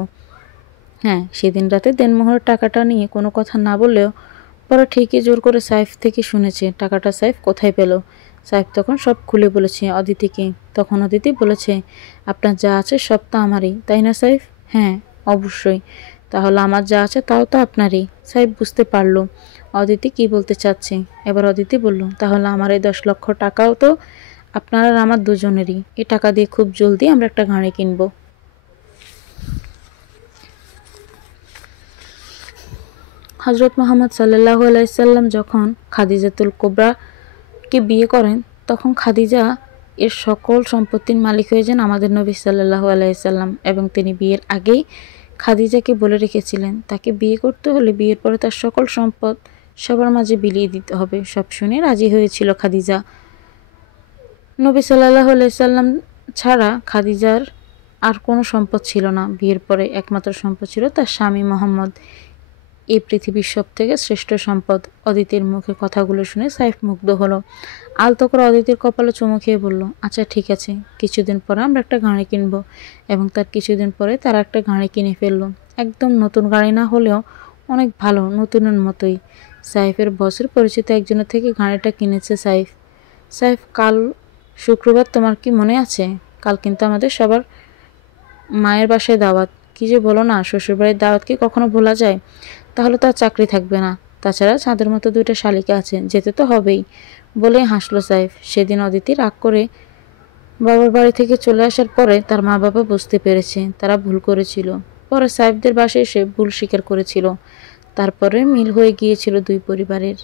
হ্যাঁ, সেদিন রাতে দেনমোহরের টাকাটা নিয়ে কোনো কথা না বললেও পরে ঠিকই জোর করে সাইফ থেকে শুনেছে টাকাটা সাইফ কোথায় পেল। সাইফ তখন সব খুলে বলেছে অদিতিকে। তখন অদিতি বলেছে, আপনার যা আছে সব তো আমারই, তাই না সাইফ? হ্যাঁ অবশ্যই। তাহলে আমার যা আছে তাও তো আপনারই। সাইফ বুঝতে পারলো অদিতি কি বলতে চাচ্ছে। এবার অদিতি বলল, তাহলে আমার এই 10 লক্ষ টাকাও তো আপনার আর আমার দুজনেরই। এই টাকা দিয়ে খুব জলদি আমরা একটা গাড়ি কিনবো। হজরত মোহাম্মদ সাল্লাল্লাহু আলাইহি সাল্লাম যখন খাদিজাতুল কুবরাকে বিয়ে করেন, তখন খাদিজা এর সকল সম্পত্তির মালিক হয়ে যান আমাদের নবী সাল্লাল্লাহু আলাইহি সাল্লাম। এবং তিনি বিয়ের আগেই খাদিজাকে বলে রেখেছিলেন, তাকে বিয়ে করতে হলে বিয়ের পরে তার সকল সম্পদ সবার মাঝে বিলিয়ে দিতে হবে। সব শুনে রাজি হয়েছিল খাদিজা। নবী সাল্লাল্লাহু আলাইহি সাল্লাম ছাড়া খাদিজার আর কোনো সম্পদ ছিল না। বিয়ের পরে একমাত্র সম্পদ ছিল তার স্বামী মোহাম্মদ, এই পৃথিবীর সব থেকে শ্রেষ্ঠ সম্পদ। অদিতির মুখে কথাগুলো শুনে সাইফ মুগ্ধ হলো। আলতো করে অদিতির কপালে চুমু খেয়ে বলল, আচ্ছা ঠিক আছে, কিছুদিন পরে আমরা একটা গাড়ি কিনবো। এবং তার কিছুদিন পরে তারা একটা গাড়ি কিনে ফেললো। একদম নতুন গাড়ি না হলেও অনেক ভালো, নতুনের মতোই। সাইফের বসের পরিচিত একজনের থেকে গাড়িটা কিনেছে সাইফ। সাইফ, কাল শুক্রবার, তোমার কি মনে আছে? কাল কিন্তু আমাদের সবার মায়ের বাসায় দাওয়াত। কি যে বলো না, শ্বশুরবাড়ির দাওয়াত কি কখনো ভোলা যায়? তাহলে তো আর চাকরি থাকবে না। তাছাড়া চাঁদের মতো 2টা শালিকা আছে, যেতে তো হবেই। বলেই হাসলো সাইফ। সেদিন অদিতি রাগ করে বাবার বাড়ি থেকে চলে আসার পরে তার মা বাবা বুঝতে পেরেছে তারা ভুল করেছিল। পরে সাইফদের বাসায় এসে ভুল স্বীকার করেছিল। তারপরে মিল হয়ে গিয়েছিল দুই পরিবারের।